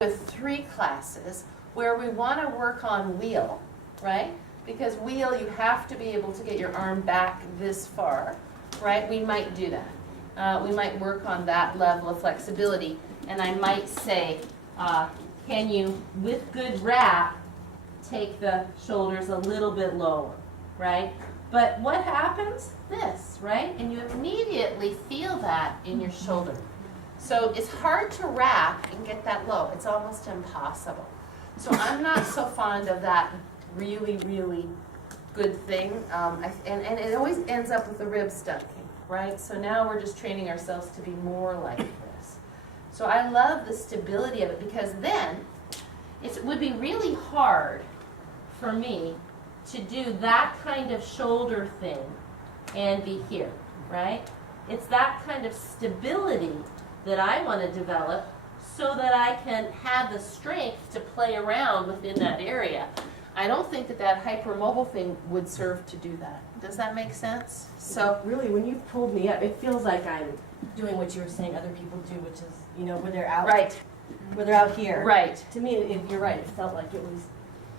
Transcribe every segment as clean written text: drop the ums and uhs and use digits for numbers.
with 3 classes where we want to work on wheel, right? Because wheel, you have to be able to get your arm back this far, right? We might do that. We might work on that level of flexibility. And I might say, can you, with good wrap, take the shoulders a little bit lower, right? But what happens? This, right? And you immediately feel that in your shoulder. So it's hard to wrap and get that low. It's almost impossible. So I'm not so fond of that really, really good thing. And it always ends up with the ribs dunking, right? So now we're just training ourselves to be more like this. So I love the stability of it because then it would be really hard for me to do that kind of shoulder thing and be here, right? It's that kind of stability that I want to develop so that I can have the strength to play around within that area. I don't think that that hypermobile thing would serve to do that. Does that make sense? So really, when you pulled me up, it feels like I'm doing what you were saying other people do, which is, you know, where they're out, right, where they're out here. right, To me, if you're right, it felt like it was,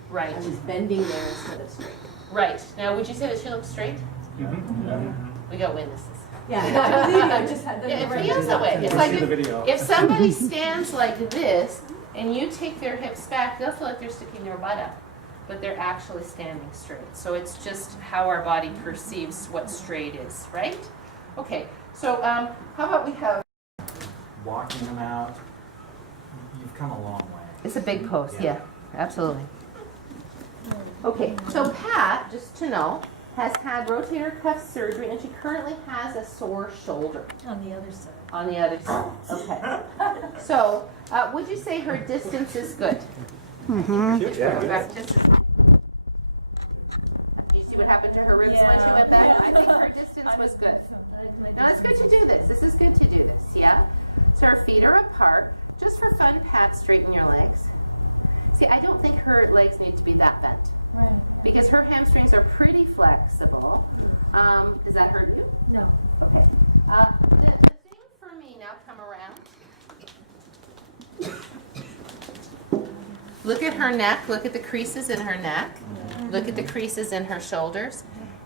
right, I was bending there instead of straight. right. Now, would you say that she looks straight? We got witnesses. Yeah, I believe you. I just had the It feels that way. It's like video. if somebody stands like this and you take their hips back, they'll feel like they're sticking their butt out, but they're actually standing straight. So it's just how our body perceives what straight is, right? Okay, so how about we have... Walking them out, you've come a long way. It's a big pose, Yeah. yeah, absolutely. Okay, so Pat, just to know, has had rotator cuff surgery and she currently has a sore shoulder. On the other side. On the other side, okay. So, would you say her distance is good? Yeah. Did you see what happened to her ribs when she went back? I think her distance was good. Now it's good to do this. This is good to do this, yeah? So her feet are apart. Just for fun, Pat, straighten your legs. See, I don't think her legs need to be that bent. Right. Because her hamstrings are pretty flexible. Does that hurt you? No. Okay. The thing for me, now come around. Look at her neck. Look at the creases in her neck. Look at the creases in her shoulders.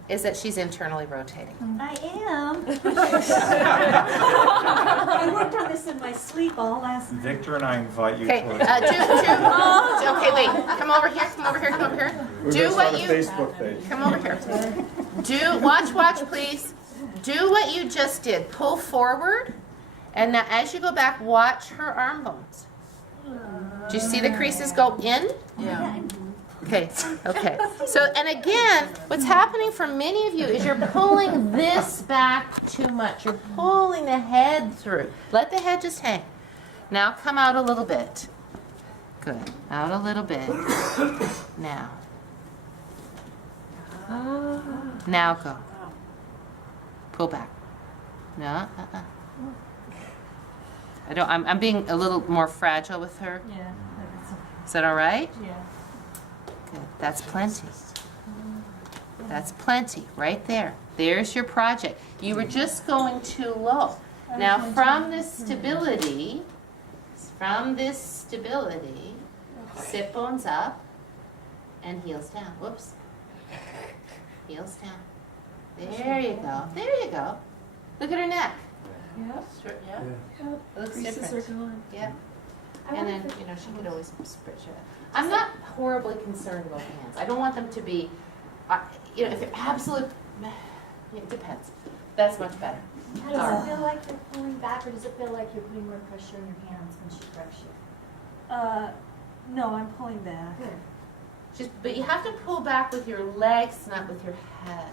Is that she's internally rotating. I am. I worked on this in my sleep all last night. Victor and I invite you Okay, to okay, wait, come over here, come over here, come over here. Do what you, Facebook page. come over here. Watch, please. Do what you just did. Pull forward, and now as you go back, watch her arm bones. Do you see the creases go in? Yeah. Okay, okay. So, and again, what's happening for many of you is you're pulling this back too much. You're pulling the head through. Let the head just hang. Now come out a little bit. Good. Out a little bit. Now. Now go. Pull back. No, I'm being a little more fragile with her. Yeah. Is that all right? Yeah. Good. That's plenty. That's plenty right there. There's your project. You were just going too low. Now from this stability, sit bones up and heels down. Whoops. Heels down. There you go. There you go. Look at her neck. Yeah. Straight, yeah. It looks different. Yeah. And then, you know, she could always spread it. I'm not horribly concerned about hands. I don't want them to be, you know, if they're absolute, it depends. That's much better. Does it feel like you're pulling back, or does it feel like you're putting more pressure on your hands when she grips you? No, I'm pulling back. But you have to pull back with your legs, not with your head,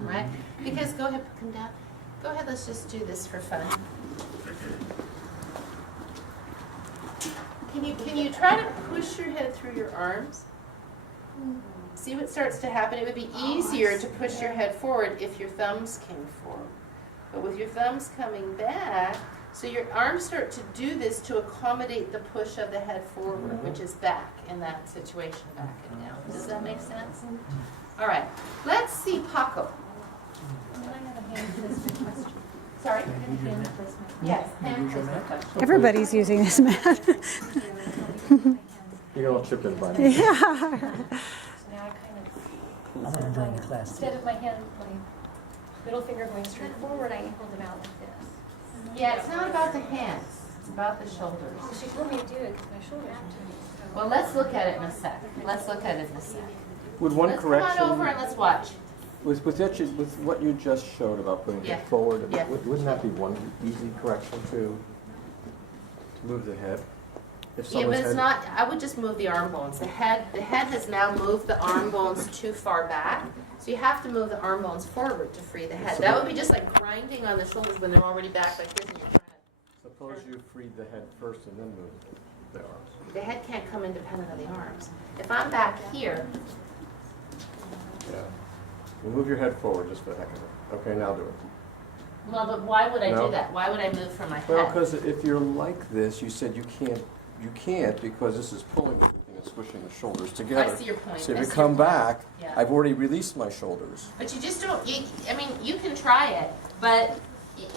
right? Because, go ahead, come down. Go ahead, let's just do this for fun. Can you try to push your head through your arms? See what starts to happen? It would be easier to push your head forward if your thumbs came forward. But with your thumbs coming back, so your arms start to do this to accommodate the push of the head forward, which is back in that situation, back and down. Does that make sense? All right, let's see Paco. I have a hand placement question. Sorry? Hand placement. Yes, hand placement question. Everybody's using this mat. You all chip in, buddy. So now I kind of, I'm enjoying the class. instead of my hand, my middle finger going straight forward, I hold them out like this. Yeah, it's not about the hands, it's about the shoulders. So she told me to do it because my shoulders are too big. Well, let's look at it in a sec. Let's look at it in a sec. With one Let's correction, come on over and let's watch. with what you just showed about putting Yeah. it forward, Yeah. wouldn't that be one easy correction to move the head? If Yeah, but someone's it's head- not, I would just move the arm bones. The head has now moved the arm bones too far back. So you have to move the arm bones forward to free the head. That would be just like grinding on the shoulders when they're already back like this and you're trying to. Suppose you freed the head first and then moved the arms. The head can't come independent of the arms. If I'm back here, Yeah. Well, move your head forward just for the heck of it. Okay, now do it. well, but why would I No. do that? Why would I move from my Well, head? because if you're like this, you said you can't because this is pulling everything and squishing the shoulders I together. see your point. So if I you see come your point. back, Yeah. I've already released my shoulders. But you just don't, I mean, you can try it, but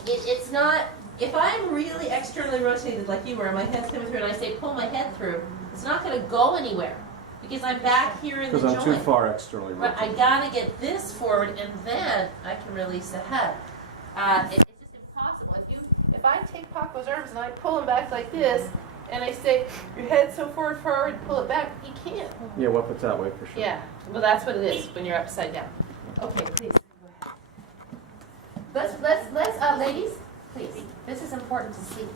it's not, if I'm really externally rotated like you were, and my head's coming through, and I say pull my head through, it's not gonna go anywhere, because I'm back here in the Because joint. I'm too far externally But I rotated. gotta get this forward, and then I can release the head. It's just impossible. If I take Paco's arms and I pull him back like this, and I say, your head's so forward, pull it back, he can't. Yeah, well, it's that way for sure. Yeah, well, that's what it is when you're upside down. Okay, please, go ahead. Let's, ladies, please, this is important to see.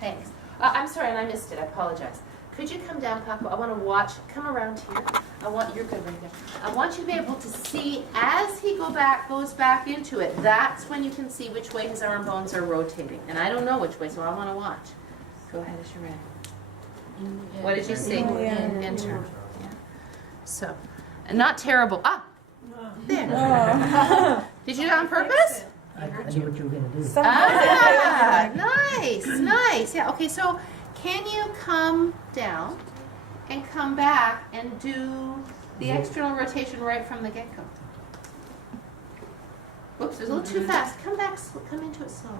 Thanks. I'm sorry, and I missed it, I apologize. Could you come down, Paco? I want to watch, come around here. You're good right there. I want you to be able to see as he goes back into it, that's when you can see which way his arm bones are rotating. And I don't know which way, so I want to watch. Go ahead as you're ready. What did you see? Enter. Yeah. So, and not terrible. Ah, there. Did you do it on purpose? I knew what you were going to do. Ah, nice. Yeah. Okay. So, can you come down and come back and do the external rotation right from the get-go? Whoops, it was a little too fast. Come back. Come into it slow.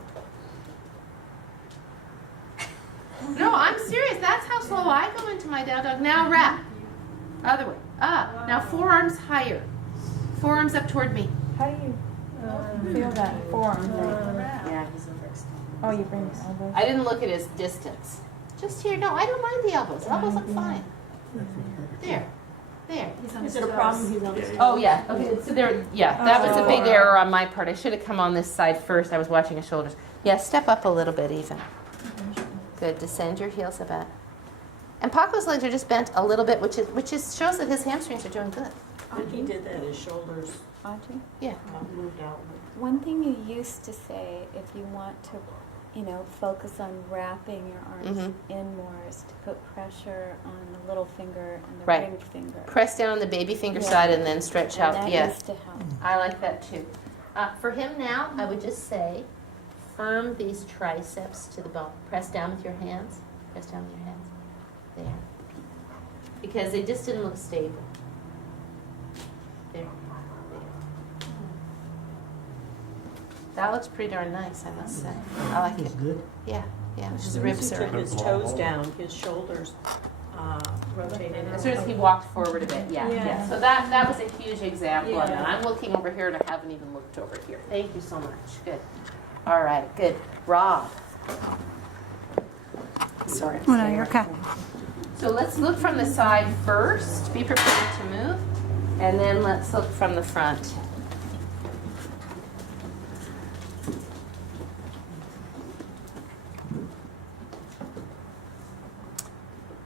No, I'm serious. That's how slow I go into my down dog. Now wrap. Other way. Now forearms higher. Forearms up toward me. How do you feel that forearm thing? Yeah, he's overextended. Oh, you bring the elbows. I didn't look at his distance. Just here. No, I don't mind the elbows. Elbows look fine. There. There. Is it a problem he's on this? Oh, yeah. Okay, so there, yeah, that was a big error on my part. I should have come on this side first. I was watching his shoulders. Yeah, step up a little bit even. Good. Descend your heels a bit. And Paco's legs are just bent a little bit, which shows that his hamstrings are doing good. He did that, his shoulders Audrey? Yeah. moved out. One thing you used to say, if you want to, focus on wrapping your arms Mhm. in more, is to put pressure on the little finger and the Right. ring finger. Press down on the baby finger Yeah. side and then stretch And out. that Yeah. used to help. I like that too. For him now, I would just say, firm these triceps to the bone. Press down with your hands. Press down with your hands. There. Because they just didn't look stable. There. There. That looks pretty darn nice, I must say. I like it. It's good. Yeah, yeah. As His soon as ribs he are. took his toes down, his shoulders rotated. As soon as he walked forward a bit, yeah. Yeah. So that was a huge example of Yeah. that. I'm looking over here and I haven't even looked over here. Thank you so much. Good. All right, good. Rob. Sorry. Oh, no, you're okay. So let's look from the side first. Be prepared to move. And then let's look from the front.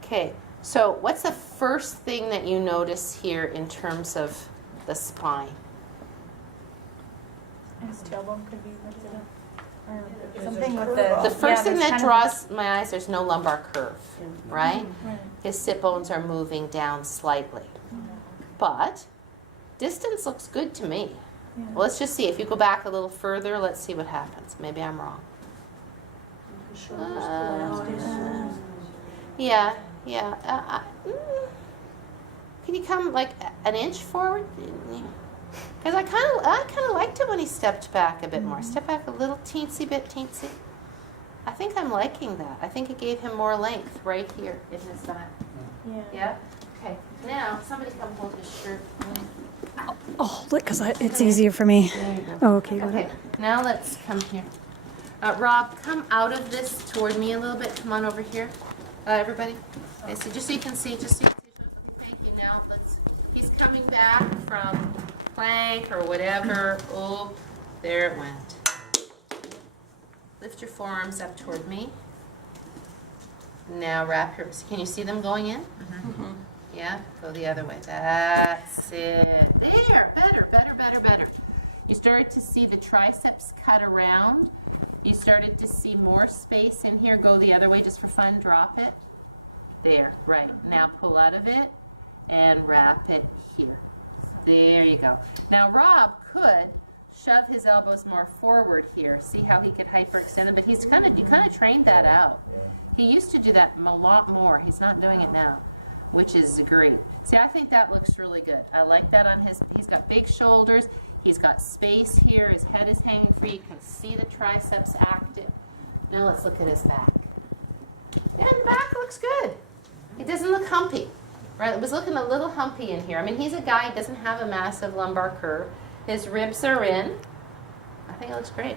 Okay, so what's the first thing that you notice here in terms of the spine? His tailbone could be lifted up. Or something with The the. first thing there's that kind of draws my eyes, there's no lumbar curve, right? Right. His sit bones are moving down slightly. But distance looks good to me. Yeah. Well, let's just see. If you go back a little further, let's see what happens. Maybe I'm wrong. His shoulders pulled out. Yeah. Can you come like an inch forward? Because I kind of liked it when he stepped back a bit more. Step back a little teensy bit, teensy. I think I'm liking that. I think it gave him more length right here in his back. Yeah. Yeah? Okay, now, somebody come hold his shirt. Oh, look, because it's easier for me. There you go. Oh, okay, got Okay, it. now let's come here. Rob, come out of this toward me a little bit. Come on over here. Everybody. Okay, so just so you can see, just so you can see. Okay, thank you. Now he's coming back from plank or whatever. Oh, there it went. Lift your forearms up toward me. Now wrap your, can you see them going in? Mm-hmm. Yeah, go the other way. That's it. There, better, better, better, better. You started to see the triceps cut around. You started to see more space in here. Go the other way just for fun. Drop it. There, right. Now pull out of it and wrap it here. There you go. Now Rob could shove his elbows more forward here. See how he could hyperextend them, but you kind of trained that out. He used to do that a lot more. He's not doing it now, which is great. See, I think that looks really good. I like that on he's got big shoulders. He's got space here. His head is hanging free. You can see the triceps active. Now let's look at his back. And the back looks good. It doesn't look humpy, right? It was looking a little humpy in here. I mean, he's a guy who doesn't have a massive lumbar curve. His ribs are in. I think it looks great.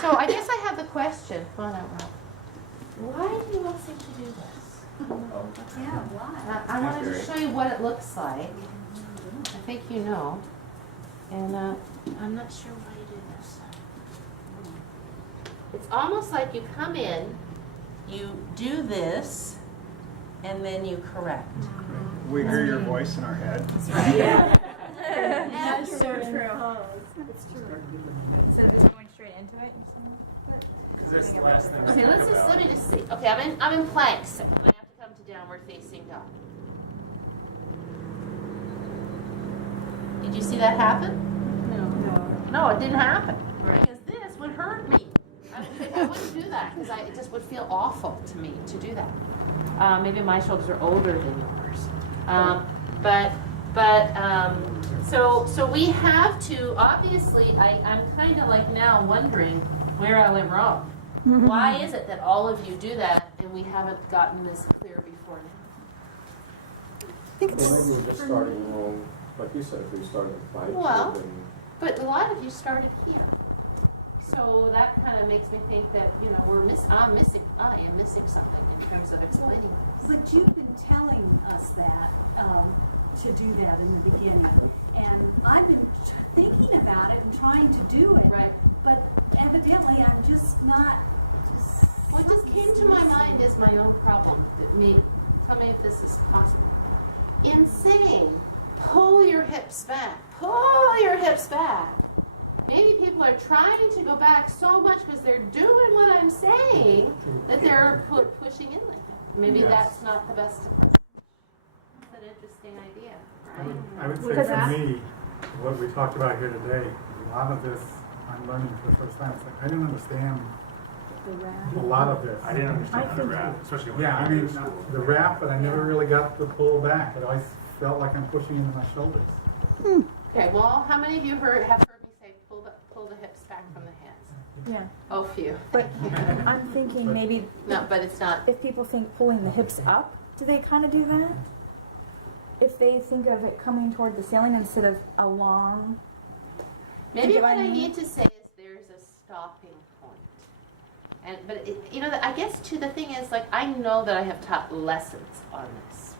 So I guess I have the question. Come on out, Rob. Why do you all think to do this? Yeah, why? I wanted to show you what it looks like. I think you know. And I'm not sure why you do this. It's almost like you come in, you do this, and then you correct. We hear your voice in our head. That's right. Yeah. That's so true. It's true. So just going straight into it? Is this the last thing? Okay, let me just see. Okay, I'm in plank, so I'm gonna have to come to downward facing dog. Did you see that happen? No, it didn't happen. Because this would hurt me. I wouldn't do that because it just would feel awful to me to do that. Maybe my shoulders are older than yours. So we have to, obviously, I'm kind of like now wondering where I went wrong. Why is it that all of you do that and we haven't gotten this clear before now? I think it's. Well, maybe we're just starting wrong, like you said, if we started with bike. Well, then but a lot of you started here. So that kind of makes me think that, you know, I am missing something in terms of explaining this. But you've been telling us that, to do that in the beginning. And I've been thinking about it and trying to do it. Right. But evidently I'm just not. What just came to my mind is my own problem. Tell me if this is possible. In saying, pull your hips back, pull your hips back. Maybe people are trying to go back so much because they're doing what I'm saying that they're pushing in like that. Maybe that's not the best approach. That's an interesting idea, right? I would say for me, what we talked about here today, a lot of this I'm learning for the first time. It's like I didn't understand a lot of this. I didn't understand the wrap, especially when I mean, the wrap, but I never really got the pull back. It always felt like I'm pushing into my shoulders. Okay, well, how many of you have heard me say pull the hips back from the hands? Yeah. Oh, few. But I'm thinking maybe No, but it's not. if people think pulling the hips up, do they kind of do that? If they think of it coming toward the ceiling instead of along. Maybe Do what I I mean- need to say is there's a stopping point. But you know, I guess too, the thing is, like, I know that I have taught lessons on this,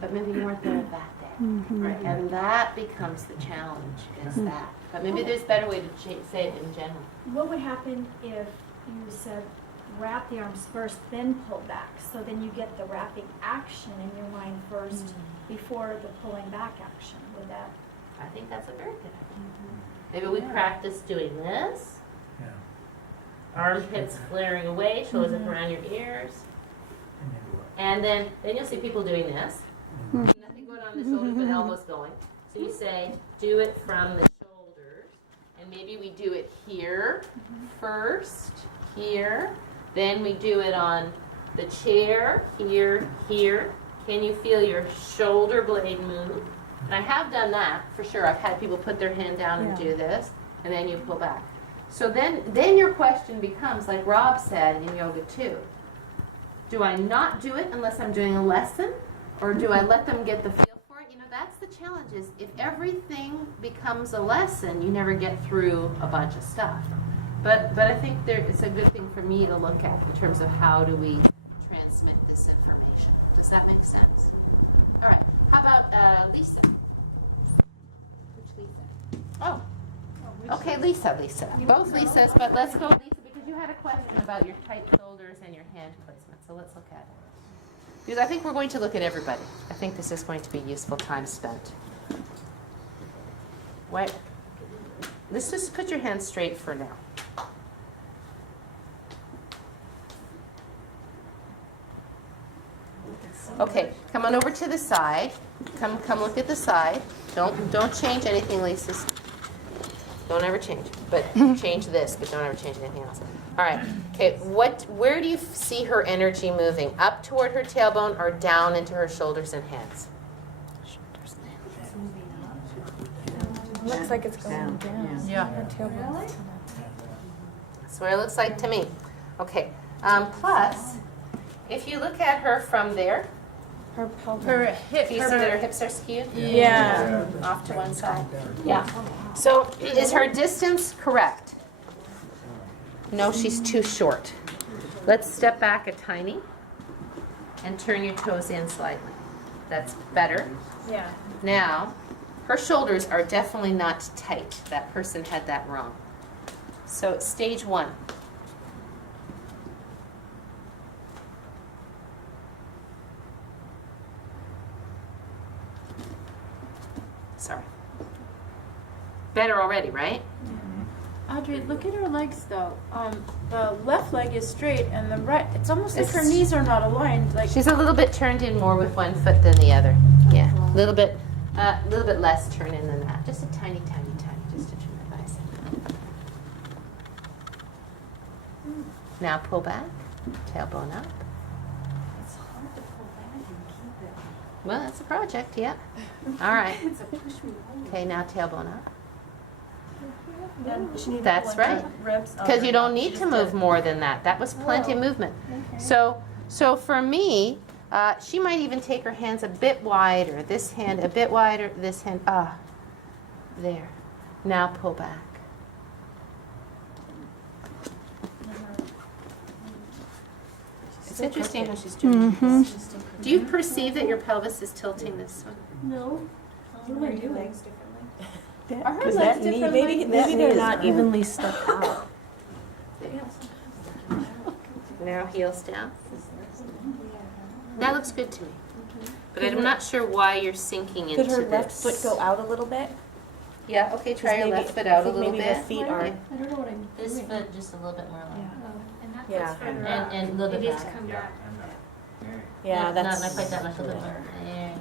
but maybe you weren't there that day, right? And that becomes the challenge, is that. But maybe there's a better way to say it in general. What would happen if you said wrap the arms first, then pull back? So then you get the wrapping action in your mind first before the pulling back action. Would that? I think that's a very good idea. Maybe we practice doing this. Yeah. Armpits flaring away, shoulders up around your ears. And then you'll see people doing this. Nothing going on the shoulders, but elbows going. So you say, do it from the shoulders. And maybe we do it here first, here. Then we do it on the chair, here, here. Can you feel your shoulder blade move? And I have done that, for sure. I've had people put their hand down and do this, and then you pull back. So then your question becomes, like Rob said in yoga too, do I not do it unless I'm doing a lesson? Or do I let them get the feel for it? You know, that's the challenge is if everything becomes a lesson, you never get through a bunch of stuff. But I think it's a good thing for me to look at in terms of how do we transmit this information. Does that make sense? All right. How about Lisa? Which Lisa? Oh. Okay, Lisa. Both Lisas, but let's go Lisa because you had a question about your tight shoulders and your hand placement. So let's look at it. Because I think we're going to look at everybody. I think this is going to be useful time spent. Wait. Let's just put your hands straight for now. Okay, come on over to the side. Come look at the side. Don't change anything, Lisa. Don't ever change. But change this, but don't ever change anything else. All right. Okay, where do you see her energy moving? Up toward her tailbone or down into her shoulders and hands? Looks like it's going down. Yeah. Really? That's what it looks like to me. Okay. Plus, if you look at her from there, Her pelvis. Her hip. do you see that her hips are skewed? Yeah. Off to one side. Yeah. So is her distance correct? No, she's too short. Let's step back a tiny and turn your toes in slightly. That's better. Yeah. Now, her shoulders are definitely not tight. That person had that wrong. So stage 1. Sorry. Better already, right? Audrey, look at her legs though. The left leg is straight and the right, it's almost like her It's- knees are not aligned. Like She's a little bit turned in more with one foot than the other. Yeah, a little bit less turn in than that. Just a tiny, just to turn the bicep. Now pull back, tailbone up. It's hard to pull back and keep it. Well, that's a project, yeah. All right. It's a push me over. Okay, now tailbone up. Then she needs to That's pull right. her ribs up. Because you don't need She to just move did. more than that. That was plenty of movement. So for me, she might even take her hands a bit wider. This hand a bit wider. This hand, there. Now pull back. It's interesting how she's doing this. Do you perceive that your pelvis is tilting this way? No. What am I doing? Legs differently. Are her Because legs that knee- different? maybe- Like, maybe they're is not crooked. evenly stuck out. Now heels down. That looks good to me. But I'm not sure why you're sinking into Could her left this. foot go out a little bit? Yeah, okay, try your Maybe- left foot out a I think little maybe bit. the feet are. I don't know what I'm This doing. foot just a little bit more left. And that Yeah. foot's further And up. a little It bit needs to back. come back. Yeah, that's. Not quite that much, a little bit more. There.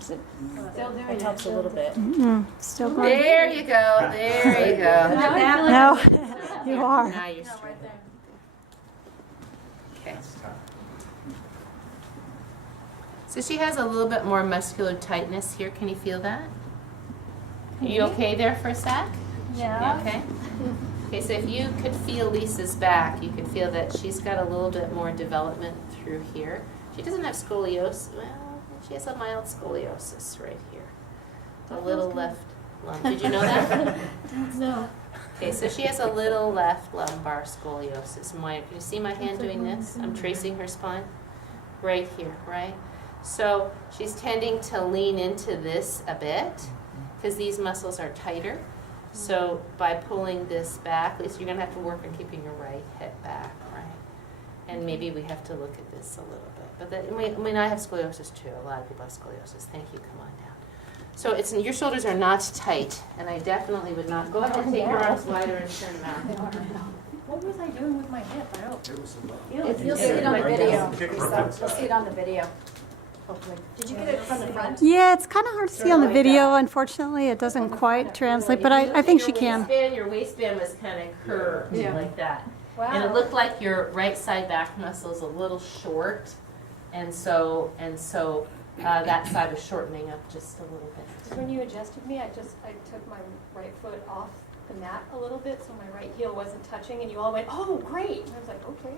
Still doing It it. helps a little bit. Still There you go, there you go. No, you are. Now you're straight. Okay. So she has a little bit more muscular tightness here. Can you feel that? Are you okay there for a sec? Yeah. Okay. Okay, so if you could feel Lisa's back, you could feel that she's got a little bit more development through here. She doesn't have scoliosis. Well, she has a mild scoliosis right here. A little left lump. Did you know that? No. Okay, so she has a little left lumbar scoliosis. Can you see my hand doing this? I'm tracing her spine. Right here, right? So she's tending to lean into this a bit because these muscles are tighter. So by pulling this back, at least you're going to have to work on keeping your right hip back, right? And maybe we have to look at this a little bit. But I have scoliosis too. A lot of people have scoliosis. Thank you. Come on down. So your shoulders are not tight, and I definitely would not. Go ahead and take your arms wider and turn them out. What was I doing with my hip? I don't. You'll see it on the video. You'll see it on the video. Hopefully. Did you get it from the front? Yeah, it's kind of hard to see on the video, unfortunately. It doesn't quite translate, but I think she can. Your waistband was kind of curved like that. Wow. And it looked like your right side back muscle is a little short, and so that side was shortening up just a little bit. When you adjusted me, I took my right foot off the mat a little bit so my right heel wasn't touching, and you all went, "Oh, great!" And I was like, "Okay."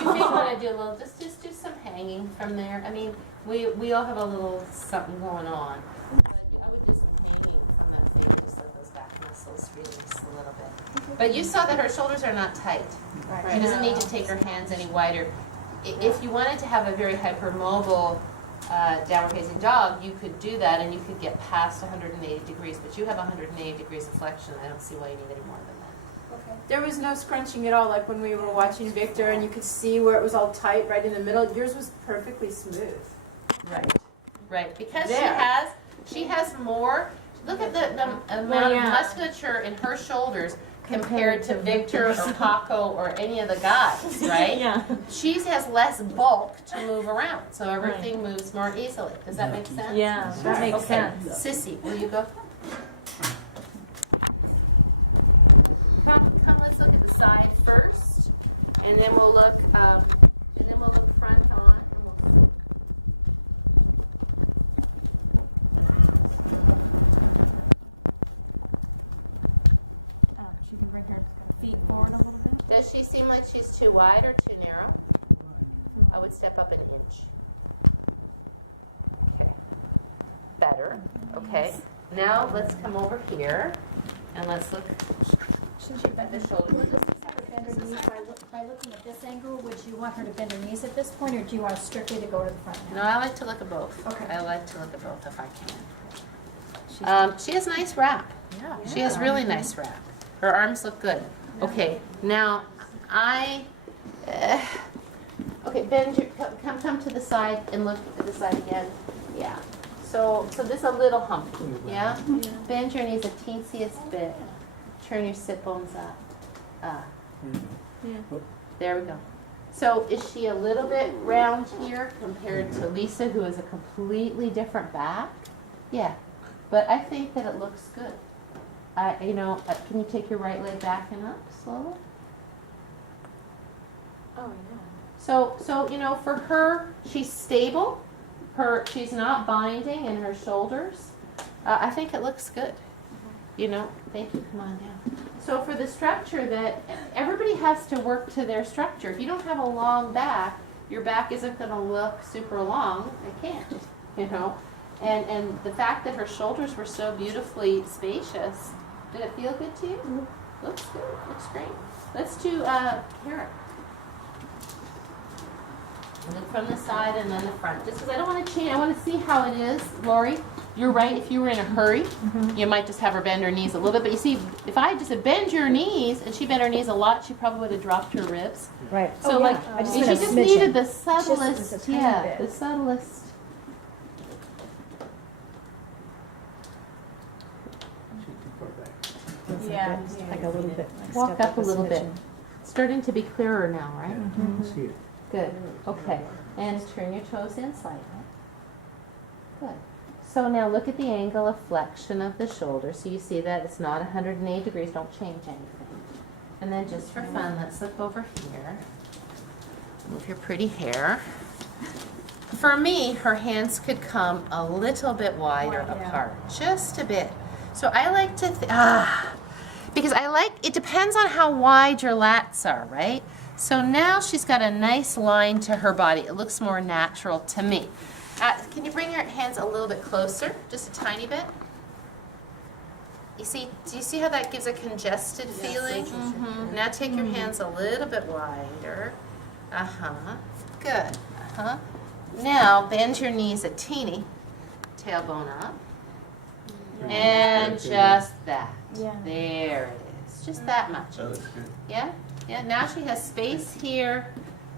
You may want to do a little, just do some hanging from there. I mean, we all have a little something going on. But I would do some hanging from that thing, just let those back muscles release a little bit. But you saw that her shoulders are not tight. She doesn't need to take her hands any wider. If you wanted to have a very hypermobile downward facing dog, you could do that and you could get past 180 degrees, but you have 180 degrees of flexion. I don't see why you need any more than that. Okay. There was no scrunching at all, like when we were watching Victor, and you could see where it was all tight right in the middle. Yours was perfectly smooth. Right. Right. Because There. she has more. Look at the amount of musculature in her shoulders compared to Victor or Paco or any of the guys, right? Yeah. She has less bulk to move around, so everything moves more easily. Does that make sense? Yeah, that makes Okay. sense. Sissy, will you go? Come, let's look at the side first, and then we'll look, front on. And we'll She can bring her feet forward a little bit. Does she seem like she's too wide or too narrow? I would step up an inch. Okay. Better. Okay. Now let's come over here and let's look Should you at the shoulder. We'll just bend her knees by looking at this angle? Would you want her to bend her knees at this point, or do you want strictly to go to the front No, now? I like to look at both. Okay. I like to look at both if I can. She has nice wrap. Yeah. She has really nice wrap. Her arms look good. Okay, now okay, bend your, come to the side and look at the side again. Yeah. So this is a little hump. Yeah? Bend your knees a teensiest bit. Turn your sit bones up. There we go. So is she a little bit round here compared to Lisa, who is a completely different back? Yeah. But I think that it looks good. Can you take your right leg back and up slowly? Oh, yeah. So for her, she's stable. She's not binding in her shoulders. I think it looks good. Thank you. Come on down. So for the structure that everybody has to work to their structure. If you don't have a long back, your back isn't going to look super long. It can't. And the fact that her shoulders were so beautifully spacious, did it feel good to you? Mm-hmm. Looks good. Looks great. Let's do Kara. Look from the side and then the front. Just because I don't want to change. I want to see how it is. Lori, you're right. If you were in a hurry, you might just have her bend her knees a little bit. But you see, if I just said bend your knees, and she bent her knees a lot, she probably would have dropped her ribs. Right. So I just she went a just smidgen. needed the Just a subtlest, tiny bit. the subtlest. Yeah. Like a little bit. Walk up a little bit. It's starting to be clearer now, right? See it. Good. Okay. And turn your toes in slightly. Good. So now look at the angle of flexion of the shoulder. So you see that it's not 180 degrees. Don't change anything. And then just for fun, let's look over here. Move your pretty hair. For me, her hands could come a little bit wider apart. Just a bit. So I like to, because it depends on how wide your lats are, right? So now she's got a nice line to her body. It looks more natural to me. Can you bring your hands a little bit closer, just a tiny bit? Do you see how that gives a congested feeling? Mm-hmm. Now take your hands a little bit wider. Good. Now bend your knees a teeny, tailbone up. And just that. Yeah. There it is. Just that much. That looks good. Yeah? Yeah, now she has space here.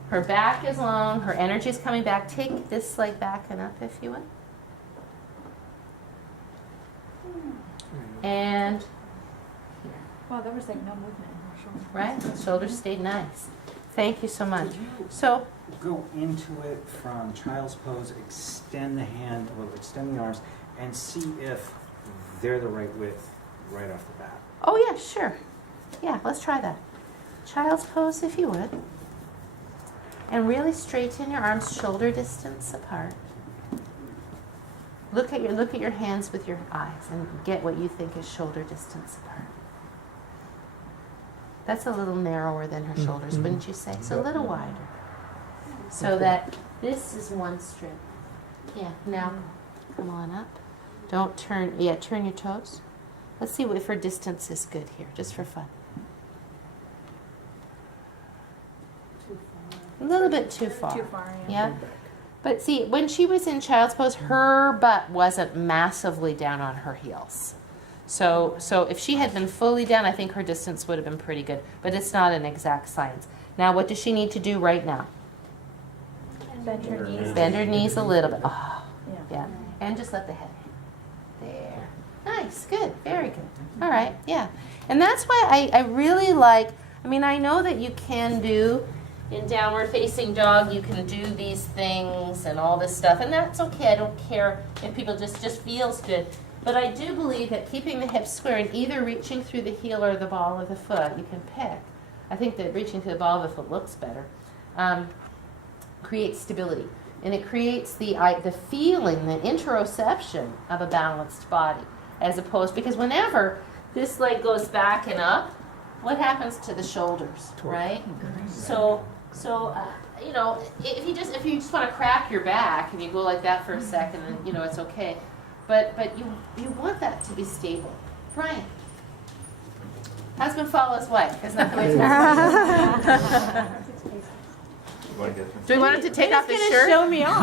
Her back is long. Her energy is coming back. Take this leg back and up, if you would. And here. Wow, there was like no movement in her shoulder. Right? The shoulders stayed nice. Thank you so much. Could you So, go into it from child's pose, extend the hand, well, extend the arms, and see if they're the right width right off the bat. oh yeah, sure. Yeah, let's try that. Child's pose, if you would. And really straighten your arms shoulder distance apart. Look at your hands with your eyes and get what you think is shoulder distance apart. That's a little narrower than her shoulders, wouldn't you say? So a little wider. So that this is one strip. Yeah, now come on up. Don't turn, turn your toes. Let's see if her distance is good here, just for fun. A little bit too far. Too far, Yeah. But see, when she was in child's pose, her butt wasn't massively down on her heels. So if she had been fully down, I think her distance would have been pretty good. But it's not an exact science. Now, what does she need to do right now? Bend her knees. Bend her knees a little bit. Oh, Yeah. yeah. And just let the head hang. There. Nice. Good. Very good. All right. Yeah. And that's why I really like, I mean, I know that you can do, in downward facing dog, you can do these things and all this stuff. And that's okay. I don't care if people just feels good. But I do believe that keeping the hips square and either reaching through the heel or the ball of the foot, you can pick. I think that reaching through the ball of the foot looks better. Creates stability. And it creates the feeling, the interoception of a balanced body, as opposed, because whenever this leg goes back and up, what happens to the shoulders, right? So you know, if you just want to crack your back and you go like that for a second, then you know it's okay. But you want that to be stable. Brian, husband follows wife. Isn't that the way it's Do we want him to take off his shirt? Show me off.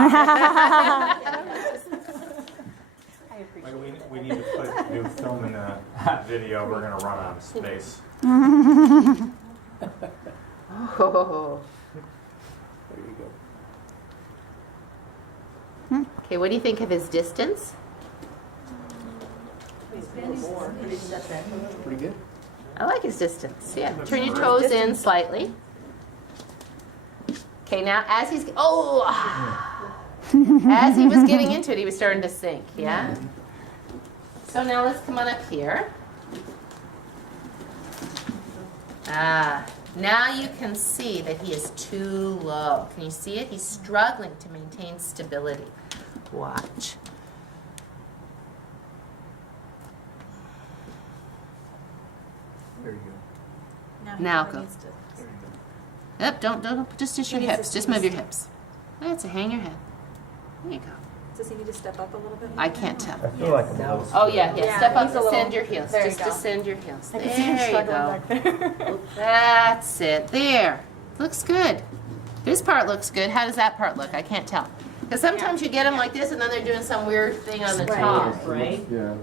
We need to put new film in the video. We're going to run out of space. Oh. There you go. Okay, what do you think of his distance? Pretty good. I like his distance. Yeah. Turn your toes in slightly. Okay, now as he's as he was getting into it, he was starting to sink. Yeah. So now let's come on up here. Now you can see that he is too low. Can you see it? He's struggling to maintain stability. Watch. There you go. Now go. Yep, don't just your hips. Just move your hips. That's it. Hang your head. There you go. Does he need to step up a little bit? I can't tell. I feel like I'm a little. Oh yeah. Yeah, Step up, he's a little- descend your heels. there you Just go. descend your heels. I can see him There you struggling go. back there. That's it. There. Looks good. This part looks good. How does that part look? I can't tell. Because sometimes you get them like this, and then they're doing some weird thing on the top, right? Yeah.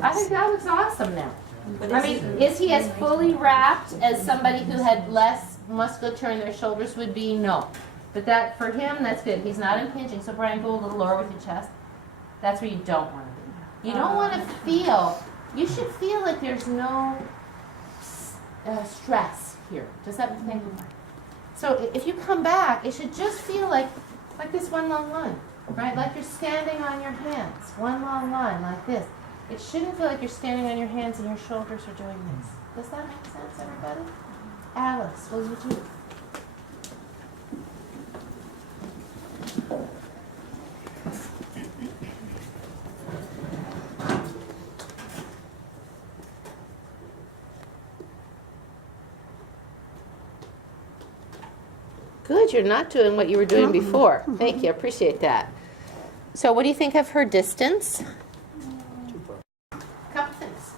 I think that looks awesome now. I mean, is he as fully wrapped as somebody who had less musculature in their shoulders would be? No. But that, for him, that's good. He's not impinging. So Brian, go a little lower with your chest. That's where you don't want to be. You don't want to feel, you should feel like there's no stress here. Does that make sense? So if you come back, it should just feel like this one long line, right? Like you're standing on your hands. One long line like this. It shouldn't feel like you're standing on your hands and your shoulders are doing this. Does that make sense, everybody? Alice, will you do? Good, you're not doing what you were doing before. Thank you, I appreciate that. So what do you think of her distance? Couple things.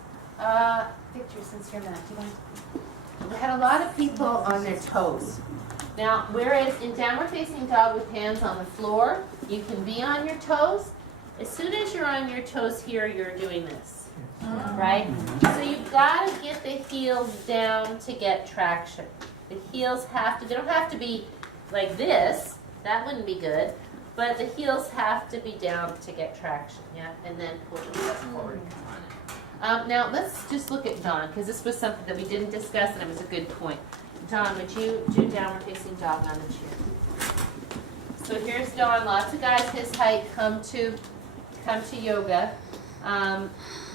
Victor, since you're not, we had a lot of people on their toes. Now, whereas in downward facing dog with hands on the floor, you can be on your toes. As soon as you're on your toes here, you're doing this, right? So you've got to get the heels down to get traction. The heels they don't have to be like this. That wouldn't be good. But the heels have to be down to get traction, yeah? And then pull the chest forward. Now, let's just look at Don, because this was something that we didn't discuss, and it was a good point. Don, would you do downward facing dog on the chair? So here's Don. Lots of guys his height come to yoga.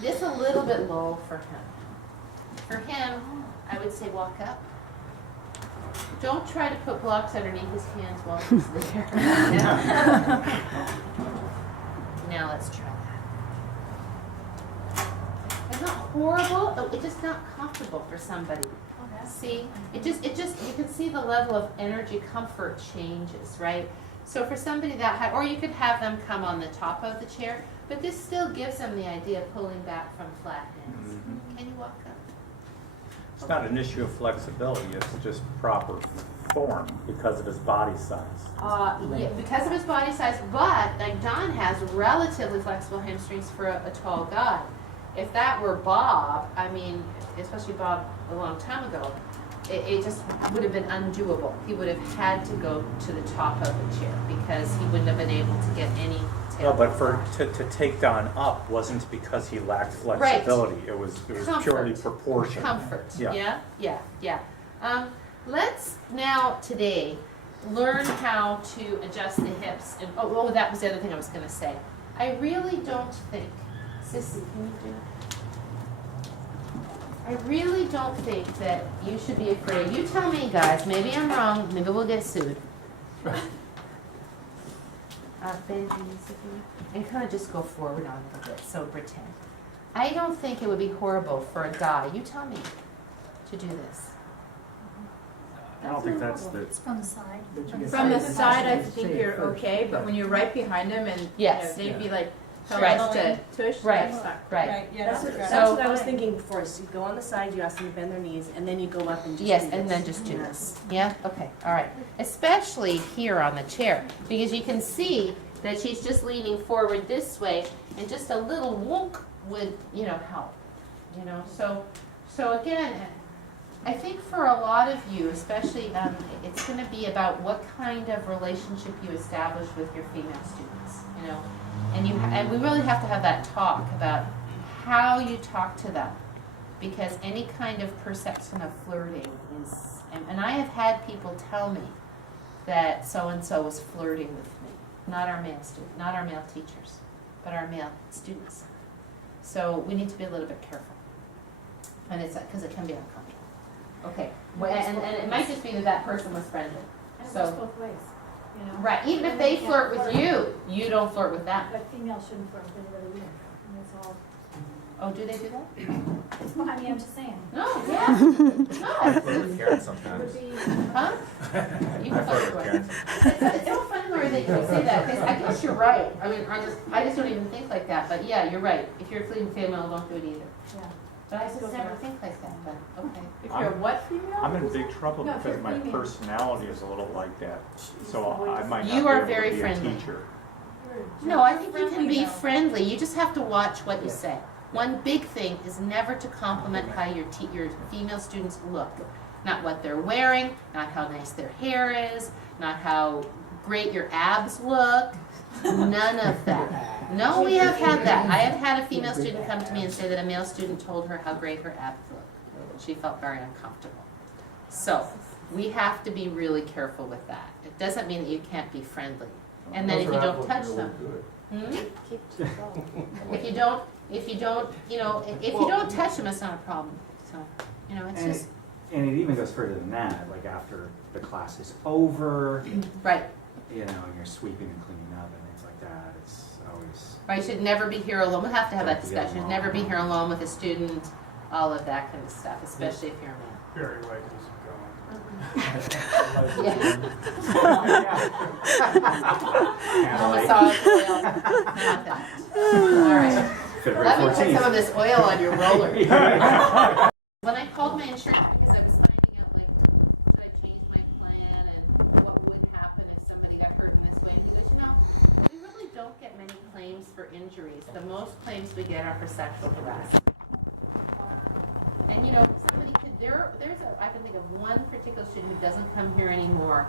This a little bit low for him. For him, I would say walk up. Don't try to put blocks underneath his hands while he's there. Now let's try that. horrible, oh, it's just not comfortable for somebody. See, it just, you can see the level of energy comfort changes, right? So for somebody that high, or you could have them come on the top of the chair, but this still gives them the idea of pulling back from flat hands. Can you walk up? It's not an issue of flexibility, it's just proper form because of his body size. Yeah, because of his body size, but like Don has relatively flexible hamstrings for a tall guy. If that were Bob, I mean, especially Bob a long time ago, it just would have been undoable. He would have had to go to the top of the chair because he wouldn't have been able to get any tail. No, but to take Don up wasn't because he lacked flexibility. It was purely proportion. Comfort. Yeah. Yeah. Let's now today learn how to adjust the hips. And oh, that was the other thing I was going to say. I really don't think, Sissy, can you do it? I really don't think that you should be afraid. You tell me, guys. Maybe I'm wrong. Maybe we'll get sued. Bend your knees with me. And kind of just go forward on a little bit. So pretend. I don't think it would be horrible for a guy. You tell me to do this. I don't think that's the. It's from the side. From the side, I think you're okay, but when you're right behind them and Yes. they'd be like Right. to tush, Right. that's not. Right. Yeah, That's So- what I was thinking before. So you go on the side, you ask them to bend their knees, and then you go up and just Yes, do and this. then just do this. Yeah? Okay, all right. Especially here on the chair, because you can see that she's just leaning forward this way, and just a little wonk would, help. So again, I think for a lot of you, especially, it's going to be about what kind of relationship you establish with your female students, and we really have to have that talk about how you talk to them, because any kind of perception of flirting is, and I have had people tell me that so-and-so was flirting with me, not our male teachers, but our male students. So we need to be a little bit careful, and it's because it can be uncomfortable. Okay, well, and it might just be that person was friendly. And it So goes both ways, right, even if they flirt with you, you don't flirt with them. But females shouldn't flirt with anybody either. And that's all. Oh, do they do that? Well, I mean, I'm just saying. No, yeah. No. flirt with Karen sometimes. Huh? You I can flirt flirt with with Karen. It's so funny, Lori, that you say that, because I guess you're right. I mean, I just don't even think like that, but yeah, you're right. If you're a fleeting female, don't do it either. Yeah. But I just never think like that, but okay. If you're what female? I'm in big trouble No, if because you're my female. personality is a little like that. So I might not You be are able very to be friendly. a teacher. No, I think you can be friendly. You just have to watch what you say. One big thing is never to compliment how your female students look. Not what they're wearing, not how nice their hair is, not how great your abs look. None of that. No, we have had that. I have had a female student come to me and say that a male student told her how great her abs looked. She felt very uncomfortable. So we have to be really careful with that. It doesn't mean that you can't be friendly. And then if you don't touch them, if you don't touch them, it's not a problem. So, it's just And it even goes further than that, like after the class is over, right. And you're sweeping and cleaning up and things like that, it's always. Right, you should never be here alone. We'll have to have that discussion. You should never be here alone with a student, all of that kind of stuff, especially if you're a man. Very white as No massage oil, not that. All right. Let me put some of this oil on your roller. When I called my insurance because I was finding out, like, should I change my plan and what would happen if somebody got hurt in this way, and he goes, we really don't get many claims for injuries. The most claims we get are for sexual harassment. And somebody could, I can think of one particular student who doesn't come here anymore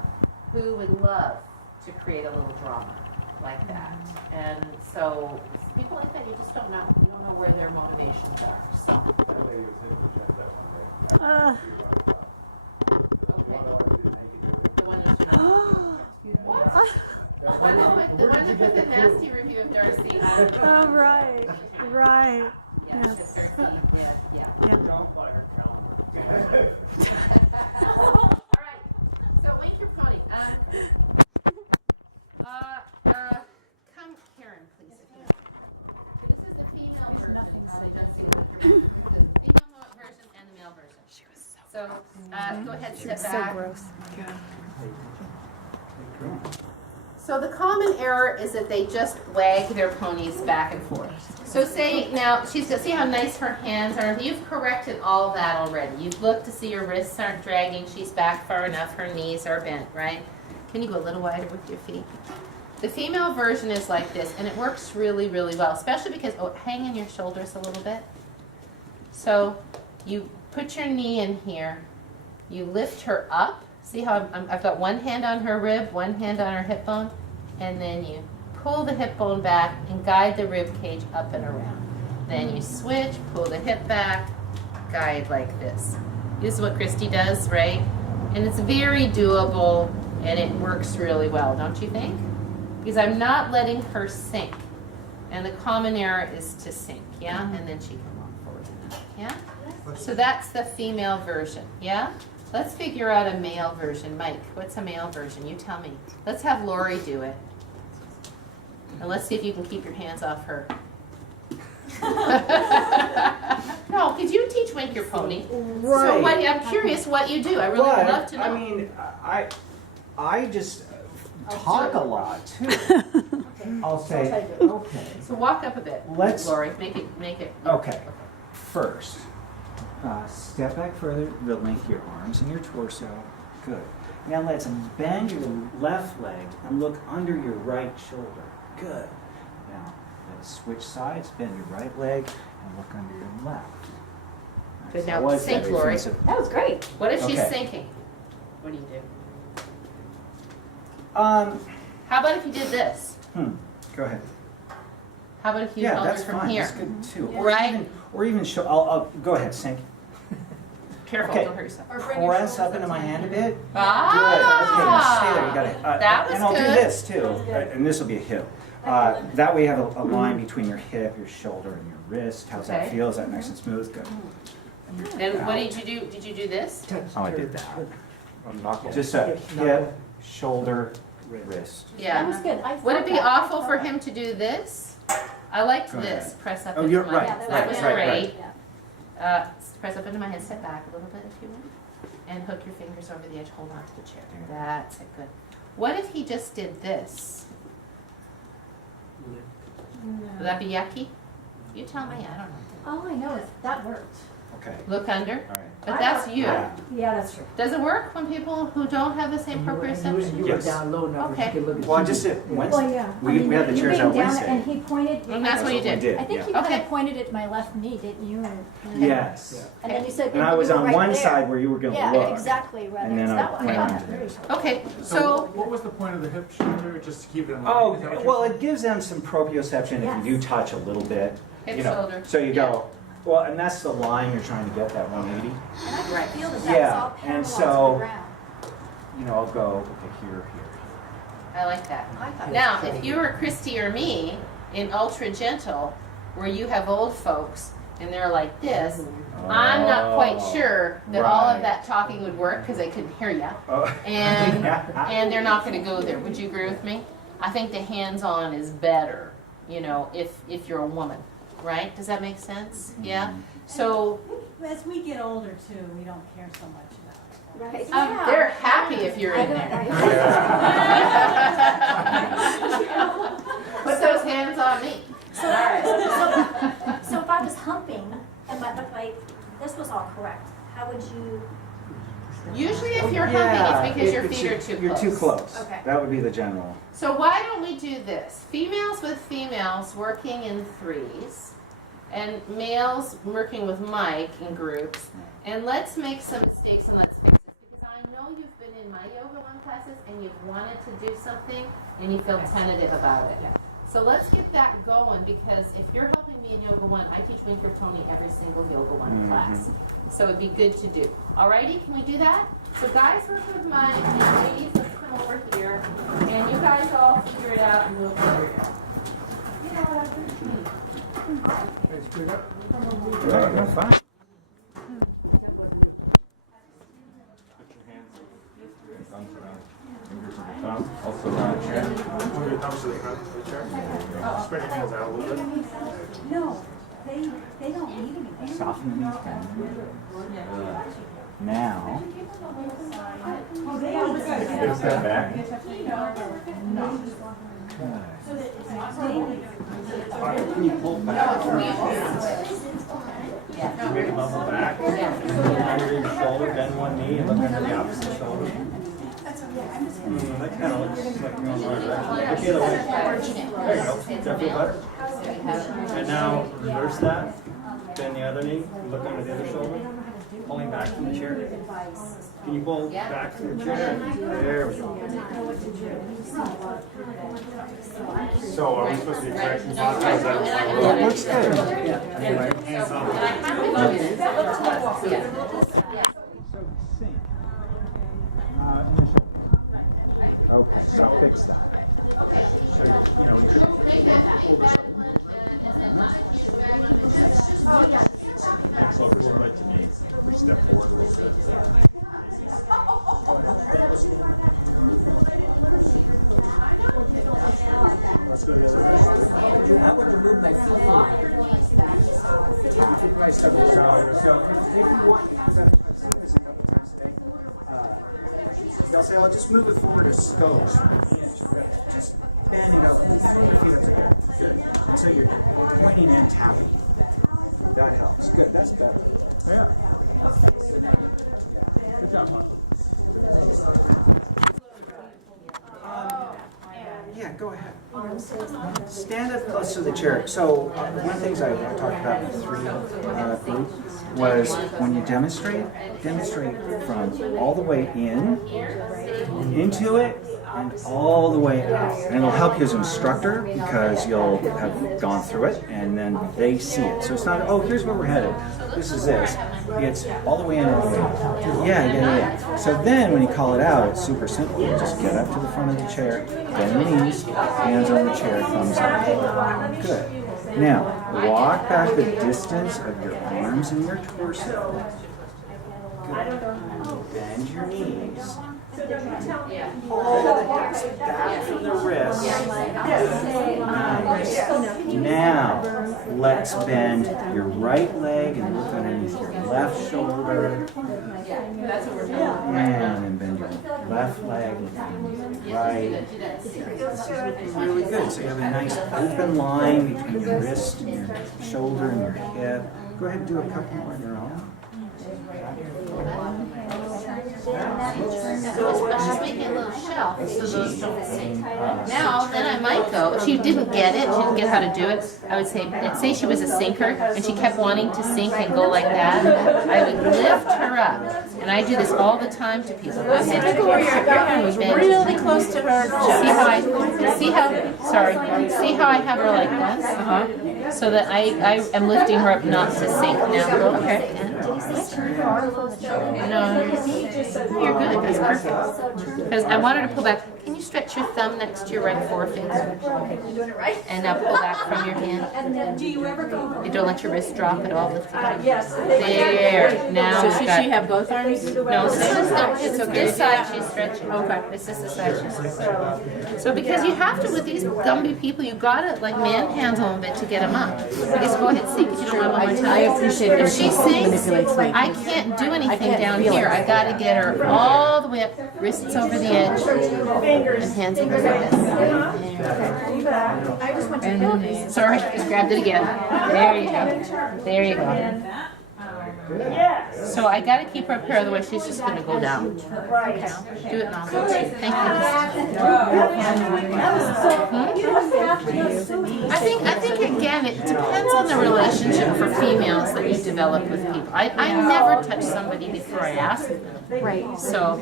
who would love to create a little drama like that. And so people like that, you just don't know. You don't know where their motivations are. So. The one that put the nasty review of Darcy. Oh, right. Yeah, yes. Yeah. Don't buy her calendar. All right. So wink your pony. Come, Karen, please. If you want. So this is the female version of adjusting with your So, go ahead, sit It's so back. gross. So the common error is that they just wag their ponies back and forth. So say, now, she's gonna see how nice her hands are. You've corrected all of that already. You've looked to see her wrists aren't dragging, she's back far enough, her knees are bent, right? Can you go a little wider with your feet? The female version is like this, and it works really, really well, especially because, hang in your shoulders a little bit. So you put your knee in here, you lift her up. See how I've got one hand on her rib, one hand on her hip bone, and then you pull the hip bone back and guide the rib cage up and around. Then you switch, pull the hip back, guide like this. This is what Christy does, right? And it's very doable, and it works really well, don't you think? Because I'm not letting her sink. And the common error is to sink, yeah? And then she can walk forward enough, yeah? So that's the female version, yeah? Let's figure out a male version. Mike, what's a male version? You tell me. Let's have Lori do it. And let's see if you can keep your hands off her. No, because you teach Wink Your Pony. Right. So I'm curious what you do. I really would love to know. I mean, I just talk a lot too. I'll say, okay. So walk up a bit, Lori. Make it. Okay. First, step back further to length your arms and your torso. Good. Now let's bend your left leg and look under your right shoulder. Good. Now let's switch sides. Bend your right leg and look under your left. Good. Nice. Now sink, Lori. That was great. What if she's Okay. sinking? What do you do? How about if you did this? Go ahead. How about if you Yeah, held that's her from fine. here? That's good too. Right? Or even show. I'll go ahead. Sink. Careful, Okay. don't hurt yourself. Press up into my hand a bit. Ah! Good. Okay, now stay there. You got it. That was and I'll good. do this too. And this will be a heel. That way you have a line between your hip, your shoulder, and your wrist. How's that Okay. feel? Is that nice and smooth? Good. Then what did you do? Did you do this? Oh, I did that. Knuckle. Just a hip, shoulder, wrist. Yeah. That was good. I Would it thought be that. awful for him to do this? I liked Go this. ahead. Press up Oh, into you're my right. hand. Right, That was right, great. right. Press up into my hand. Step back a little bit if you want. And hook your fingers over the edge. Hold on to the chair. That's it. Good. What if he just did this? Would that be yucky? You tell me. I don't know. All I know is that worked. Okay. Look under. All right. But that's you. Yeah. Yeah, that's true. Does it work when people who don't have the same proprioception? You were Yes. down low enough that Okay. you could look at Well, I TV. just did Well, Wednesday. yeah. We had the you chairs being out down Wednesday. and he pointed. And that's what you did. We did. I think yeah. you kind Okay. of pointed at my left knee, didn't you? Yes. And then you said. And I was you were on right one there. side where you were going to Yeah, look. exactly. Right And there. then So I that one, I pointed thought to that it. very Okay. So So what was the point of the hip shoulder, just to keep it in line? Oh, Is that what well, you're it gives them some proprioception Yes. if you do touch a little bit. Hip, you know. shoulder. So you go, well, and that's the line you're trying to get, that 180. And I Right. could feel that that Yeah, was all and parallel to so- the ground. You know, I'll go, okay, here. I like that. I thought Now, if you were Christy or me in Ultra Gentle, where you have old folks and they're like this, I'm not quite sure that all of right. that talking would work because they couldn't hear you, Oh. and they're not going to go there. Would you agree with me? I think the hands-on is better, you know, if you're a woman, right? Does that make sense? Yeah. So As we get older too, we don't care so much about it. Right. they're happy if you're in there. Put those hands on me. So, so if I was humping and my this was all correct, how would you? Usually if you're humping, it's because your feet are too close. You're too close. Okay. That would be the general. So why don't we do this? Females with females working in threes, and males working with Mike in groups, and let's make some mistakes and let's fix this. Because I know you've been in my Yoga One classes and you've wanted to do something and you feel tentative about it. So let's get that going, because if you're helping me in Yoga One, I teach Wink Your Pony every single Yoga One class. So it'd be good to do. Alrighty, can we do that? So guys work with Mike, and ladies, let's come over here. And you guys all figure it out and we'll figure it out. You know what I'm No, fine. Also around chair. Move your thumbs to the front of the chair. Spread your hands out a little bit. No, they don't need anything. Soften the knees down. Now, Fix that back. can you pull back? Make them on the back. Under your shoulder, bend one knee and look under the opposite shoulder. That kind of looks like you're on the right direction. Look the other way. There you go. Does that feel better? And now reverse that. Bend the other knee. Look under the other shoulder. Pulling back from the chair. Can you pull back from the chair? There we go. So are we supposed to be correcting postures? That looks good. Hands on. So sink. Initial. Okay, so fix that. So, you know, we could pull this Next over right to me. We step forward a little bit. Let's go to the other side. I would remove my feet. So if you want, because I've seen this a couple times today, they'll say, "Oh, just move it forward a skosh, just bend it up, your feet up together." Good. And so you're pointing and tapping. That helps. Good. That's better. Yeah. Good job, Mark. Yeah, go ahead. Stand up close to the chair. So one of the things I talked about in the 3 group was when you demonstrate from all the way into it, and all the way out. And it'll help you as an instructor because you'll have gone through it and then they see it. So it's not, oh, here's where we're headed. This is this. It's all the way in and all the way out. Yeah. So then when you call it out, it's super simple. You just get up to the front of the chair, bend the knees, hands on the chair, thumbs up. Good. Now, walk back the distance of your arms and your torso. Good. Bend your knees. Pull the hips back from the wrists. Nice. Now, let's bend your right leg and look underneath your left shoulder. And then bend your left leg and right. This is really good. So you have a nice open line between your wrist and your shoulder and your hip. Go ahead and do a couple more on your own. She's making a little shelf so those don't sink. Now, then I might go, if she didn't get it, she didn't get how to do it, I would say, let's say she was a sinker and she kept wanting to sink and go like that, I would lift her up. And I do this all the time to people. I say, look where your hand was really close to her. See how I have her like this? So that I am lifting her up not to sink now. Okay. No, you're good. That's perfect. Because I want her to pull back. Can you stretch your thumb next to your right forefinger? And now pull back from your hand. And then, do you ever go? You don't let your wrist drop at all. Lift it up. Yes. There. Now. So should she have both arms? No, it's okay. This side she's stretching. Okay. This is the side she's stretching. So because you have to, with these Gumby people, you gotta like manhandle them a bit to get them up. Because go ahead, sink if you don't want one more time. I appreciate it. If she sinks, I can't do anything down here. I gotta get her all the way up, wrists over the edge, and hands in the wrist. I just went to Sorry, just grabbed it again. There you go. There you go. So I gotta keep her up here, otherwise she's just gonna go down. Right. Do it now. Thank you. I think again, it depends on the relationship for females that you develop with people. I never touch somebody before I ask them. Right. So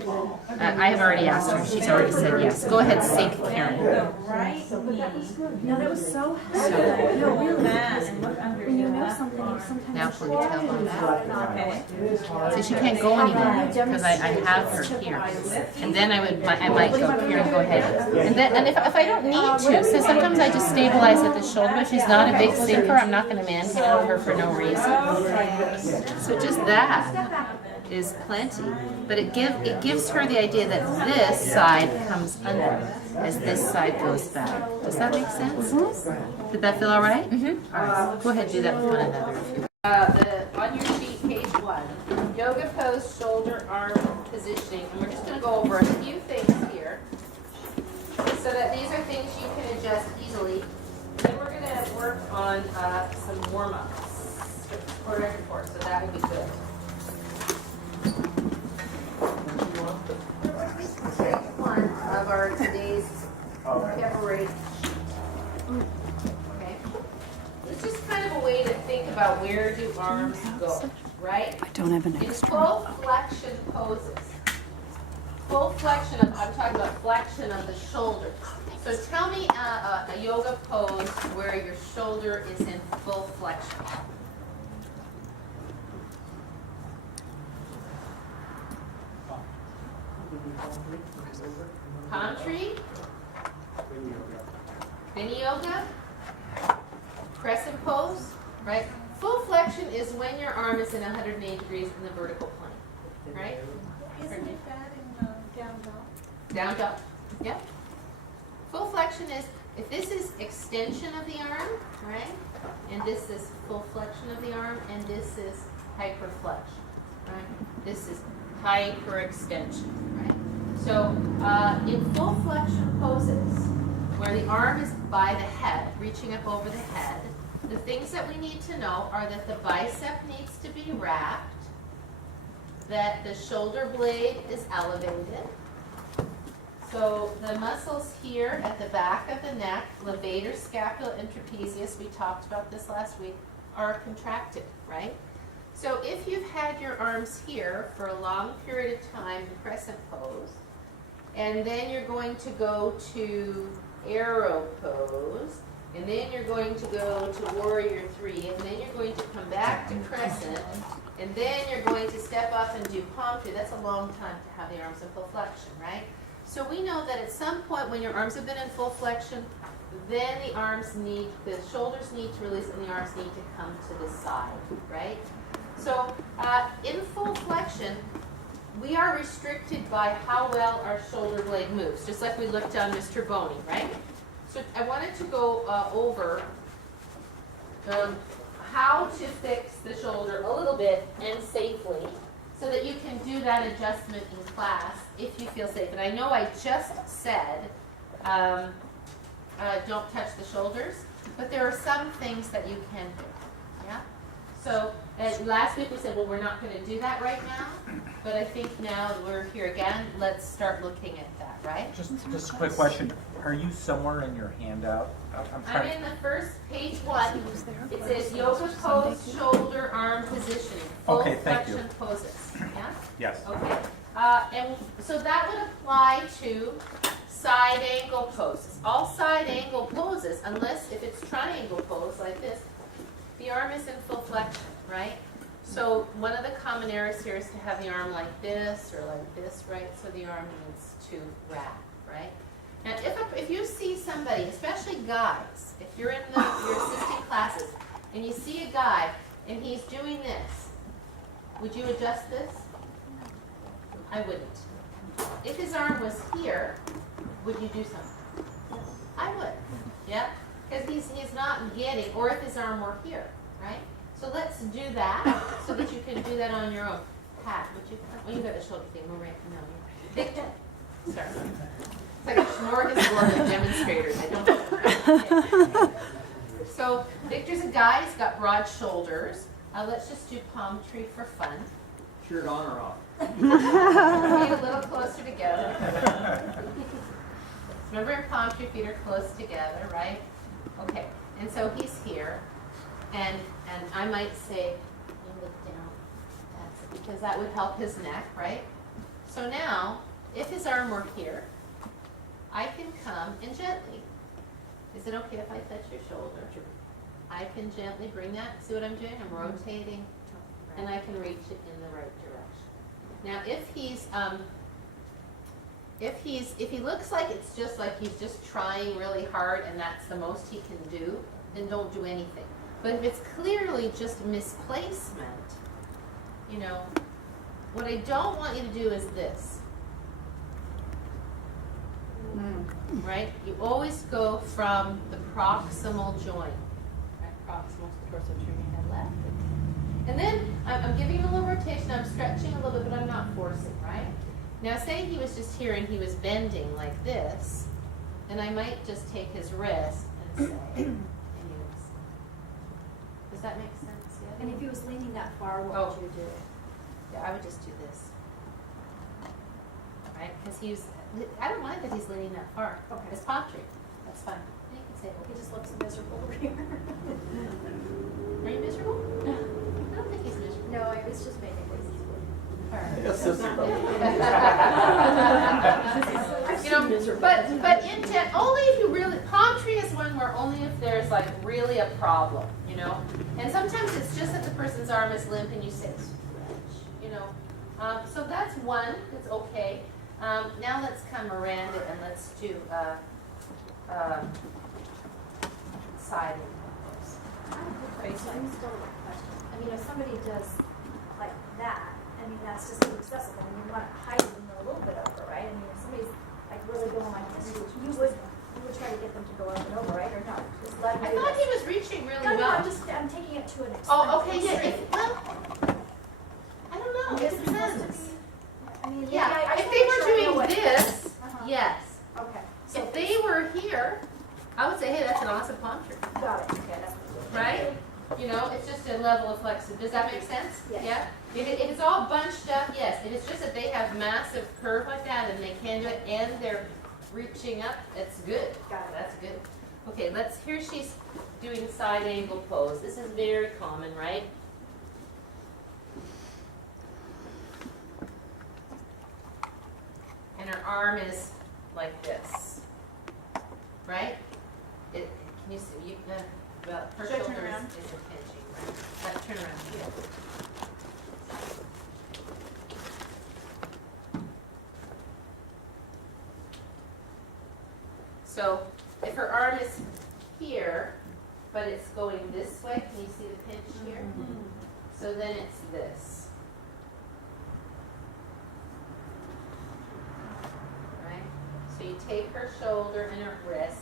I have already asked her. She's already said yes. Go ahead, sink, Karen. Right. No, that was so helpful. No, really. When you know something, you sometimes. Now for your tailbone. Okay. So she can't go anymore because I have her here. And then I might go here and go ahead. And if I don't need to, so sometimes I just stabilize at the shoulder. If she's not a big sinker, I'm not going to manhandle her for no reason. So just that is plenty. But it gives her the idea that this side comes under as this side goes back. Does that make sense? Mm-hmm. Did that feel all right? Mm-hmm. All right. Go ahead and do that with one another. On your sheet, page 1. Yoga pose, shoulder shoulder arm positioning, and we're just going to go over a few things here, so that these are things you can adjust easily. Then we're going to work on some warm-ups for record for, so that will be good. Page 1 of our today's vocabulary. Okay. It's just kind of a way to think about where do arms go, right? I don't have an In extra. full flexion poses. Full flexion of, I'm talking about flexion of the shoulder. So tell me a yoga pose where your shoulder is in full flexion. Palm tree? Mini yoga? Crescent pose, right? Full flexion is when your arm is in 180 degrees in the vertical plane, right? Isn't it that in down dog? Down dog, yeah. Full flexion is, if this is extension of the arm, right? And this is full flexion of the arm, and this is hyperflexion, right? This is hyperextension, right? So in full flexion poses, where the arm is by the head, reaching up over the head, the things that we need to know are that the bicep needs to be wrapped, that the shoulder blade is elevated. So the muscles here at the back of the neck, levator, scapula, and trapezius, we talked about this last week, are contracted, right? So if you've had your arms here for a long period of time in crescent pose, and then you're going to go to arrow pose, and then you're going to go to warrior 3, and then you're going to come back to crescent, and then you're going to step up and do palm tree. That's a long time to have the arms in full flexion, right? So we know that at some point when your arms have been in full flexion, then the shoulders need to release and the arms need to come to the side, right? So in full flexion, we are restricted by how well our shoulder blade moves, just like we looked on Mr. Boney, right? So I wanted to go over how to fix the shoulder a little bit and safely, so that you can do that adjustment in class if you feel safe. And I know I just said don't touch the shoulders, but there are some things that you can do, yeah? So last week we said, well, we're not going to do that right now, but I think now that we're here again, let's start looking at that, right? Just a quick question. Are you somewhere in your handout? I'm in the first page 1. It says yoga pose, shoulder, arm positioning. Full Okay, thank you. flexion poses. Yeah? Yes. Okay. And so that would apply to side angle poses. All side angle poses, unless if it's triangle pose like this, the arm is in full flexion, right? So one of the common errors here is to have the arm like this or like this, right? So the arm needs to wrap, right? And if you see somebody, especially guys, if you're in your assisting classes and you see a guy and he's doing this, would you adjust this? I wouldn't. If his arm was here, would you do something? I would, yeah? Because he's not getting, or if his arm were here, right? So let's do that so that you can do that on your own. Pat, would you, well, you got the shoulder thing, we're right, no. Victor, sorry. It's like a smorgasbord of demonstrators, I don't know. So Victor's a guy, he's got broad shoulders. Let's just do palm tree for fun. Shirt on or off? Get a little closer together. Remember in palm tree, feet are close together, right? Okay, and so he's here, and I might say, you look down, that's it, because that would help his neck, right? So now, if his arm were here, I can come and gently, is it okay if I touch your shoulder? I can gently bring that, see what I'm doing? I'm rotating, and I can reach it in the right direction. Now if he looks like it's just like he's just trying really hard and that's the most he can do, then don't do anything. But if it's clearly just misplacement, you know, what I don't want you to do is this. Right? You always go from the proximal joint. Right? Proximal to the torso, turn your head left. And then I'm giving him a little rotation, I'm stretching a little bit, but I'm not forcing, right? Now say he was just here and he was bending like this, and I might just take his wrist and say, anyways. Does that make sense? Yeah? And if he was leaning that far, what would you do? Yeah, I would just do this. Right? Because I don't mind that he's leaning that far. Okay. It's pottery. That's fine. You can say, He just looks miserable over here. are you miserable? I don't think he's miserable. No, I was just making Yes, that's You know, but intent, only if you really, palm tree is one where only if there's like really a problem, you know? And sometimes it's just that the person's arm is limp and you say, stretch, you know? So that's one, that's okay. Now let's come around it and let's do side elbows. I'm still a question. I mean, if somebody does like that, I mean, that's just excessive. I mean, you want to hide them a little bit over, right? I mean, if somebody's like really going like this, you would try to get them to go up and over, right? Or not? Just let them I do thought this. he was reaching really No, well. I'm taking it to an extent. Oh, okay, yeah. Well, I don't know. I guess It it's supposed to depends. be. I mean, Yeah, I if just they wanna were make sure I know doing what- this, Uh-huh. yes. Okay. So If they were here, I would say, hey, that's an awesome palm tree, got it. Okay, that's what right? You know, it's just a level of flexibility. Does that make sense? Yes. Yeah? If it's all bunched up, yes. If it's just that they have massive curve like that and they can do it and they're reaching up, it's good. Got it. That's good. Okay, here she's doing side angle pose. This is very common, right? And her arm is like this, right? Can you see? Her Should I turn shoulder around? is impinging, right? Turn around. Yeah. So if her arm is here, but it's going this way, can you see the pinch here? So then it's this. Right? So you take her shoulder and her wrist,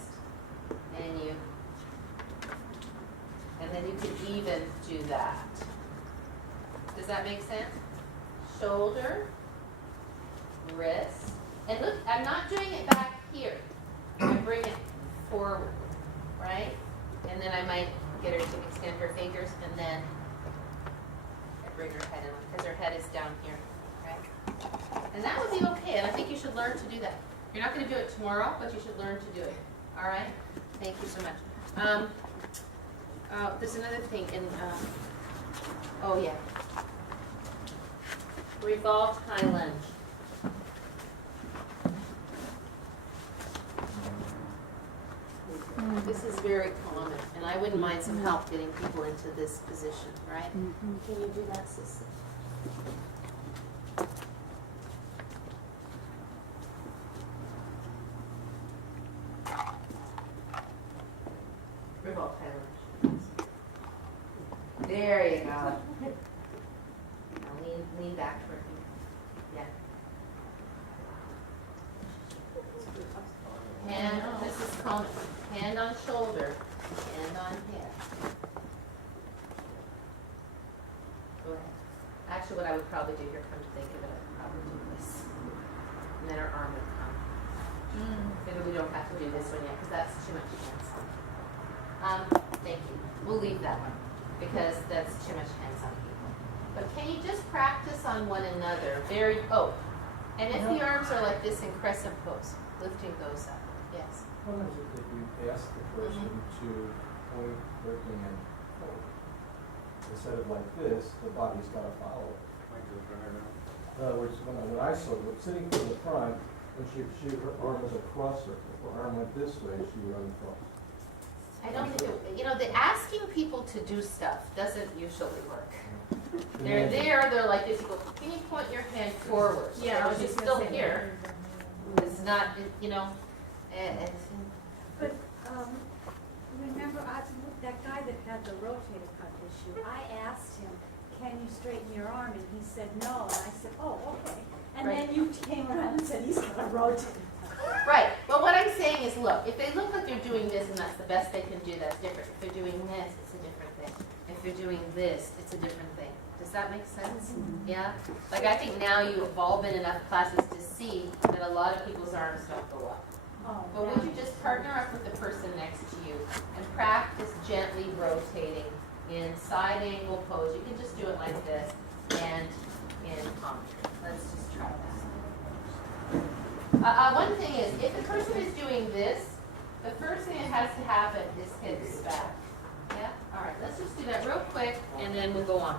and then you can even do that. Does that make sense? Shoulder, wrist, and look, I'm not doing it back here. I bring it forward, right? And then I might get her to extend her fingers, and then I bring her head in, because her head is down here, right? And that would be okay, and I think you should learn to do that. You're not going to do it tomorrow, but you should learn to do it. All right? Thank you so much. There's another thing in, oh yeah. Revolved high lunge. This is very common, and I wouldn't mind some help getting people into this position, right? Can you do that, Sissy? Revolved high lunge. There you go. Now lean back toward me. Yeah. Hand, this is called hand on shoulder, hand on head. Go ahead. Actually, what I would probably do here, come to think of it, I'd probably do this. And then her arm would come. Maybe we don't have to do this one yet, because that's too much hands. Thank you. We'll leave that one, because that's too much hands on people. But can you just practice on one another? And if the arms are like this in crescent pose, lifting those up. Yes. Sometimes if you ask the person to point, working, and forward, instead of like this, the body's got to follow it. In other words, when I saw her sitting from the front, when her arm was across her, if her arm went this way, she would run across. I don't think the asking people to do stuff doesn't usually work. They're there, they're like this, you go, can you point your hand forward? Yeah, I was she's just still gonna say here. It's not, But, remember, that guy that had the rotator cuff issue, I asked him, can you straighten your arm? And he said no, and I said, oh, okay. And Right. then you came around and said, he's got a rotator cuff. Right, but what I'm saying is, look, if they look like they're doing this and that's the best they can do, that's different. If they're doing this, it's a different thing. If you're doing this, it's a different thing. Does that make sense? Yeah? Like I think now you've all been in enough classes to see that a lot of people's arms don't go up. But would you just partner up with the person next to you and practice gently rotating in side angle pose? You can just do it like this and in commentary. Let's just try that. One thing is, if the person is doing this, the first thing that has to happen is hips back. Yeah? All right, let's just do that real quick and then we'll go on.